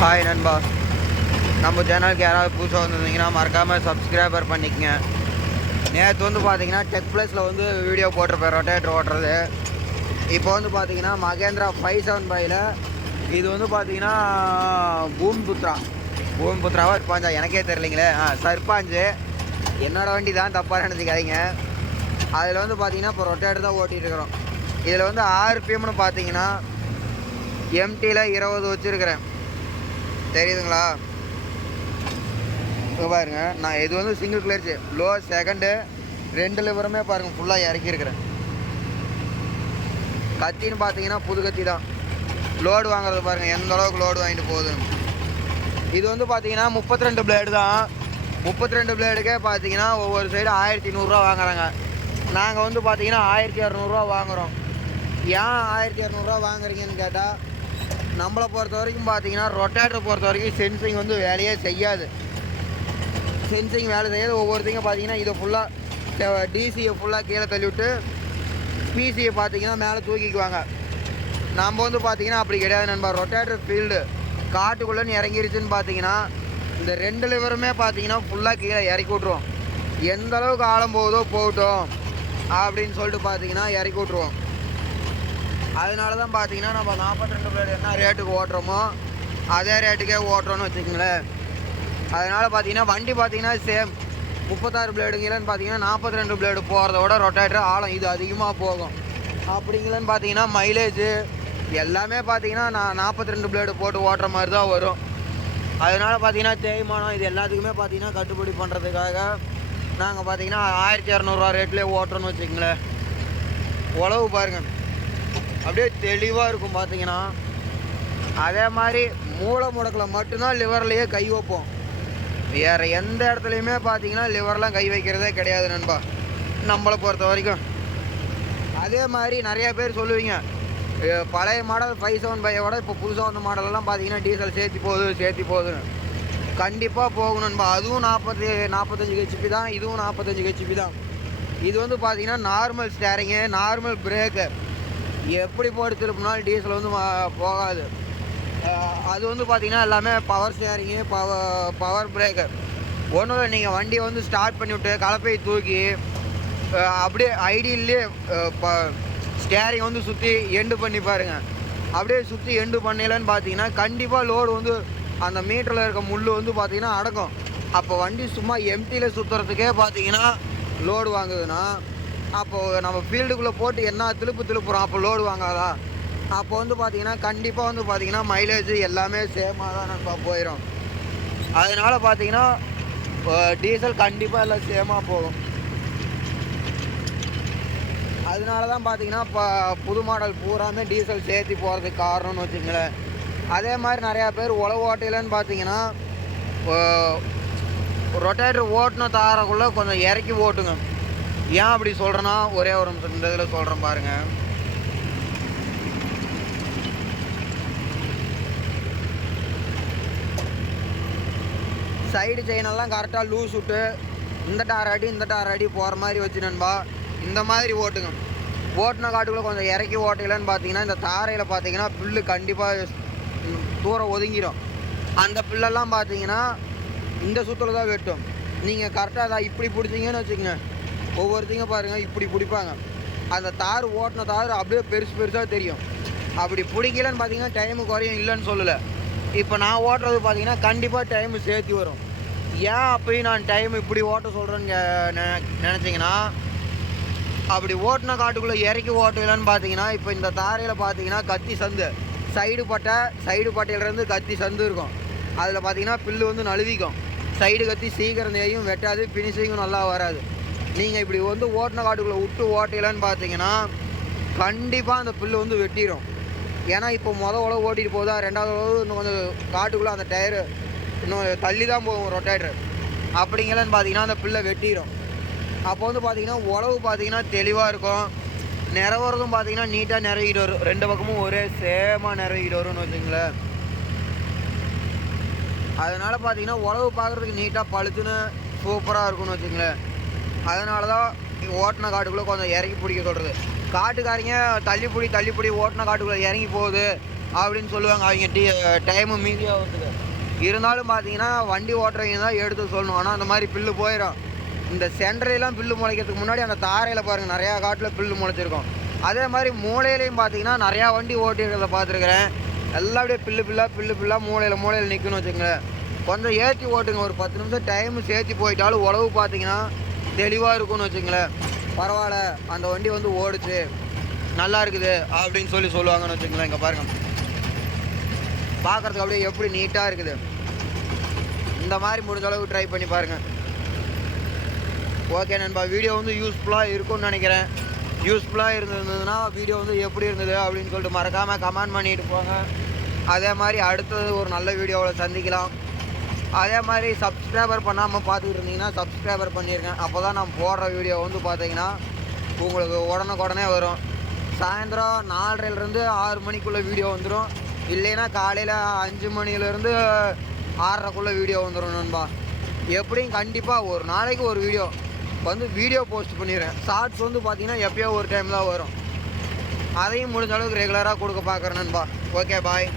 Hi நண்பா. நம்ம சேனலுக்கு யாராவது புதுசாக வந்துருந்தீங்கன்னா மறக்காமல் சப்ஸ்கிரைபர் பண்ணிக்கங்க. நேற்று வந்து பார்த்தீங்கன்னா டெக் ப்ளஸில் வந்து வீடியோ போட்டிருப்பேன் ரொட்டேட்டர் ஓட்டுறது. இப்போ வந்து பார்த்தீங்கன்னா மகேந்திரா ஃபைவ் செவன் ஃபைவ்ல இது வந்து பார்த்தீங்கன்னா பூம் புத்ரா பூம் புத்ராவா இருப்பாஞ்சா எனக்கே தெரியலைங்களே. ஆ சர்பாஞ்சு. என்னோடய வண்டி தான் தப்பாக நினச்சிக்காதீங்க. அதில் வந்து பார்த்தீங்கன்னா இப்போ ரொட்டேட்டர் தான் ஓட்டிகிட்டு இருக்கிறோம் இதில் வந்து ஆர்பிஎம்னு பார்த்தீங்கன்னா எம்டியில் இருபது வச்சுருக்கிறேன். தெரியுதுங்களா? இப்போ பாருங்க நான் இது வந்து சிங்கிள் கிளர்ச்சி லோ செகண்டு ரெண்டு லிவருமே பாருங்க ஃபுல்லாக இறக்கியிருக்கிறேன். கத்தின்னு பார்த்தீங்கன்னா புது கத்தி தான். லோடு வாங்குறது பாருங்கள் எந்த அளவுக்கு லோடு வாங்கிட்டு போகுது இது வந்து பார்த்தீங்கன்னா முப்பத்தி ரெண்டு பிளேடு தான். முப்பத்தி ரெண்டு பிளேடுக்கே பார்த்தீங்கன்னா ஒவ்வொரு சைடு ஆயிரத்தி நூறுரூவா வாங்குறாங்க. நாங்கள் வந்து பார்த்தீங்கன்னா ஆயிரத்தி இரநூறுவா வாங்குகிறோம் ஏன் ஆயிரத்தி இரநூறுவா வாங்குறீங்கன்னு கேட்டால் நம்மளை பொறுத்த வரைக்கும் பார்த்தீங்கன்னா ரொட்டேட்டர் பொறுத்த வரைக்கும் சென்சிங் வந்து வேலையே செய்யாது. சென்சிங் வேலை செய்யாது. ஒவ்வொருத்தையும் பார்த்தீங்கன்னா இதை ஃபுல்லாக டிசியை ஃபுல்லாக கீழே தள்ளிவிட்டு பிசியை பார்த்தீங்கன்னா மேலே தூக்கிக்குவாங்க. நம்ம வந்து பார்த்தீங்கன்னா அப்படி கிடையாது நண்பா. ரொட்டேட்டர் ஃபீல்டு காட்டுக்குள்ளேன்னு இறங்கிருச்சுன்னு பார்த்தீங்கன்னா இந்த ரெண்டு லிவருமே பார்த்தீங்கன்னா ஃபுல்லாக கீழே இறக்கி விட்ருவோம் எந்த அளவுக்கு ஆழம் போகுதோ போகட்டும் அப்படின்னு சொல்லிட்டு பார்த்தீங்கன்னா இறக்கி விட்ருவோம் அதனால தான் பார்த்தீங்கன்னா நம்ம நாற்பத்தி ரெண்டு பிளேடு என்ன ரேட்டுக்கு ஓட்டுறோமோ அதே ரேட்டுக்கே ஓட்டுறோன்னு வச்சுக்கோங்களேன். அதனால் பார்த்தீங்கன்னா வண்டி பார்த்தீங்கன்னா சேம் முப்பத்தாறு பிளேடுங்களேன்னு பார்த்தீங்கன்னா நாற்பத்தி ரெண்டு பிளேடு போகிறத விட ரொட்டேட்டர் ஆழம் இது அதிகமாக போகும். அப்படிங்களேன்னு பார்த்தீங்கன்னா மைலேஜு எல்லாமே பார்த்தீங்கன்னா நான் நாற்பத்தி ரெண்டு பிளேடு போட்டு ஓட்டுற மாதிரி தான் வரும். அதனால் பார்த்தீங்கன்னா தேய்மானம் இது எல்லாத்துக்குமே பார்த்தீங்கன்னா கட்டுப்படி பண்ணுறதுக்காக நாங்கள் பார்த்தீங்கன்னா ஆயிரத்தி இரநூறுவா ரேட்லேயே ஓட்டுறோன்னு வச்சுக்கோங்களேன். உழவு பாருங்கள் அப்படியே தெளிவாக இருக்கும் பார்த்தீங்கன்னா அதே மாதிரி மூளை முடக்கில் மட்டும்தான் லிவர்லேயே கை வைப்போம். வேறு எந்த இடத்துலையுமே பார்த்தீங்கன்னா லிவர்லாம் கை வைக்கிறதே கிடையாது நண்பா. நம்மளை பொறுத்த வரைக்கும். அதே மாதிரி நிறைய பேர் சொல்லுவீங்க பழைய மாடல் ஃபைவ் செவன் ஃபைவோட இப்போ புதுசாக வந்த மாடலெல்லாம் பார்த்தீங்கன்னா டீசல் சேர்த்தி போகுது சேர்த்தி போகுதுன்னு. கண்டிப்பாக போகணும்பா அதுவும் நாற்பத்தி நாற்பத்தஞ்சு ஹெச்பி தான் இதுவும் நாற்பத்தஞ்சு ஹெச்பி தான். இது வந்து பார்த்தீங்கன்னா நார்மல் ஸ்டேரிங்கு நார்மல் பிரேக்கு எப்படி போட்டு திருப்பினாலும் டீசல் வந்து போகாது. அது வந்து பார்த்திங்கன்னா எல்லாமே power steering power power breaker ஒன்றும் இல்லை நீங்கள் வண்டியை வந்து ஸ்டார்ட் பண்ணிவிட்டு கலப்பையை தூக்கி அப்படியே ஐடியிலே ஸ்டேரிங் வந்து சுற்றி எண்டு பண்ணி பாருங்கள் அப்படியே சுற்றி எண்டு பண்ணலன்னு பார்த்தீங்கன்னா கண்டிப்பாக லோடு வந்து அந்த மீட்டரில் இருக்க முள் வந்து பார்த்தீங்கன்னா அடக்கும். அப்போ வண்டி சும்மா எம்டியில் சுற்றுறதுக்கே பார்த்தீங்கன்னா லோடு வாங்குதுன்னா அப்போது நம்ம ஃபீல்டுக்குள்ளே போட்டு என்ன திருப்பு திருப்புறோம் அப்போ லோடு வாங்காதா? அப்போ வந்து பார்த்திங்கன்னா கண்டிப்பாக வந்து பார்த்திங்கன்னா மைலேஜ் எல்லாமே சேமாக தான் நம்ம போயிடும் அதனால பார்த்தீங்கன்னா டீசல் கண்டிப்பாக எல்லாம் சேமாக போகும். அதனால தான் பார்த்திங்கன்னா இப்போ புது மாடல் பூராமே டீசல் சேர்த்து போகிறதுக்கு காரணம்னு வச்சுங்களேன் அதே மாதிரி நிறையா பேர் உழவு ஓட்டையிலன்னு பார்த்தீங்கன்னா ரொட்டேட்டர் ஓட்டின தாரக்குள்ளே கொஞ்சம் இறக்கி ஓட்டுங்க. ஏன் அப்படி சொல்கிறேன்னா ஒரே ஒரு நிமிஷம் இந்த இதில் சொல்கிறேன் பாருங்கள் சைடு செயினெல்லாம் கரெக்டாக லூஸ் விட்டு இந்த டார் அடி இந்த டார் அடி போகிற மாதிரி வச்சு நண்பா இந்த மாதிரி ஓட்டுங்க. ஓட்டின காட்டுக்குள்ளே கொஞ்சம் இறக்கி ஓட்டலன்னு பார்த்தீங்கன்னா இந்த தாரையில் பார்த்தீங்கன்னா புல்லு கண்டிப்பாக தூரம் ஒதுங்கிடும். அந்த புல்லெல்லாம் பார்த்தீங்கன்னா இந்த சுற்றில் தான் வெட்டும் நீங்கள் கரெக்டாக அதை இப்படி பிடிச்சிங்கன்னு வச்சுக்கோங்க. ஒவ்வொருத்தையும் பாருங்கள் இப்படி பிடிப்பாங்க. அந்த தார் ஓட்டின தார் அப்படியே பெருசு பெருசாக தெரியும். அப்படி பிடிக்கலன்னு பார்த்தீங்கன்னா டைமு குறையும் இல்லைன்னு சொல்லலை. இப்போ நான் ஓட்டுறது பார்த்தீங்கன்னா கண்டிப்பாக டைமு சேர்த்து வரும். ஏன் அப்பயும் நான் டைம் இப்படி ஓட்ட சொல்கிறேன்னு நினச்சிங்கன்னா அப்படி ஓட்டின காட்டுக்குள்ளே இறக்கி ஓட்டலன்னு பார்த்தீங்கன்னா இப்போ இந்த தாரையில் பார்த்தீங்கன்னா கத்தி சந்து. சைடு பட்டை சைடு பட்டையிலேருந்து கத்தி சந்து இருக்கும். அதில் பார்த்தீங்கன்னா பில்லு வந்து நழுவிக்கும். சைடு கத்தி சீக்கிரம் தேயும் வெட்டாது ஃபினிஷிங்கும் நல்லா வராது. நீங்கள் இப்படி வந்து ஓட்டின காட்டுக்குள்ளே விட்டு ஓட்டையிலன்னு பார்த்தீங்கன்னா கண்டிப்பாக அந்த புல்லு வந்து வெட்டிடும் ஏன்னா இப்போ மொதல் உழவு ஓட்டிட்டு போதா ரெண்டாவது உழவு இன்னும் கொஞ்சம் காட்டுக்குள்ளே அந்த டயரு இன்னும் தள்ளி தான் போகும் ரொட்டேட்டர். அப்படிங்கலன்னு பார்த்தீங்கன்னா அந்த புல்லை வெட்டிடும் அப்போ வந்து பார்த்தீங்கன்னா உழவு பார்த்தீங்கன்னா தெளிவாக இருக்கும். நிறவுறதும் பார்த்தீங்கன்னா நீட்டாக நிறவிட்டு வரும். ரெண்டு பக்கமும் ஒரே சேமாக நிறவிட்டு வரும்னு வச்சுங்களேன் அதனால் பார்த்தீங்கன்னா உழவு பார்க்குறதுக்கு நீட்டாக பழுத்துன்னு சூப்பராக இருக்கும்னு வச்சுங்களேன் அதனால தான் ஓட்டின காட்டுக்குள்ளே கொஞ்சம் இறங்கி பிடிக்க சொல்கிறது காட்டுக்காரங்க தள்ளிப்பிடி தள்ளிப்பிடி ஓட்டின காட்டுக்குள்ளே இறங்கி போகுது அப்படின்னு சொல்லுவாங்க அவங்க டி டைமு மீதி ஆகுறதுக்கு. இருந்தாலும் பார்த்தீங்கன்னா வண்டி ஓட்டுறவங்க தான் எடுத்து சொல்லணும். ஆனால் அந்த மாதிரி பில்லு போயிடும் இந்த சென்டரையெல்லாம் பில்லு முளைக்கிறதுக்கு முன்னாடி அந்த தாரையில் பாருங்கள் நிறையா காட்டில் பில்லு முளைச்சிருக்கும். அதே மாதிரி மூளையிலையும் பார்த்தீங்கன்னா நிறையா வண்டி ஓட்டிருக்கிறத பார்த்துருக்குறேன். எல்லாம் அப்படியே பில்லு பில்லாக பில்லு பில்லாக மூளையில் மூளையில் நிற்கணும் வச்சுங்களேன் கொஞ்சம் ஏற்றி ஓட்டுங்க. ஒரு பத்து நிமிஷம் டைம் சேர்த்து போயிட்டாலும் உழவு பார்த்தீங்கன்னா தெளிவாக இருக்கும்னு வச்சுங்களேன் பரவாயில்ல அந்த வண்டி வந்து ஓடுச்சு. நல்லா இருக்குது அப்படின்னு சொல்லி சொல்லுவாங்கன்னு வச்சுங்களேன் இங்கே பாருங்கள் பார்க்குறதுக்கு அப்படியே எப்படி நீட்டாக இருக்குது. இந்த மாதிரி முடிஞ்ச அளவுக்கு ட்ரை பண்ணி பாருங்கள் ஓகே நண்பா வீடியோ வந்து யூஸ்ஃபுல்லாக இருக்கும்னு நினைக்கிறேன். யூஸ்ஃபுல்லாக இருந்ததுன்னா வீடியோ வந்து எப்படி இருந்தது அப்படின்னு சொல்லிட்டு மறக்காமல் கமெண்ட் பண்ணிட்டு போங்க. அதே மாதிரி அடுத்தது ஒரு நல்ல வீடியோவில் சந்திக்கலாம். அதே மாதிரி சப்ஸ்கிரைபர் பண்ணாமல் பார்த்துக்கிட்டு இருந்தீங்கன்னா சப்ஸ்கிரைபர் பண்ணியிருக்கேன் அப்போ தான் நான் போடுற வீடியோ வந்து பார்த்தீங்கன்னா உங்களுக்கு உடனுக்குடனே வரும். சாயந்தரம் நாலரைலேருந்து ஆறு மணிக்குள்ளே வீடியோ வந்துடும் இல்லைன்னா காலையில் அஞ்சு மணிலேருந்து ஆறரைக்குள்ளே வீடியோ வந்துடும் நண்பா. எப்படியும் கண்டிப்பாக ஒரு நாளைக்கு ஒரு வீடியோ வந்து வீடியோ போஸ்ட் பண்ணிடுறேன். ஷார்ட்ஸ் வந்து பார்த்தீங்கன்னா எப்பயோ ஒரு டைம் தான் வரும். அதையும் முடிஞ்ச அளவுக்கு ரெகுலராக கொடுக்க பார்க்குறேன் நண்பா. Okay bye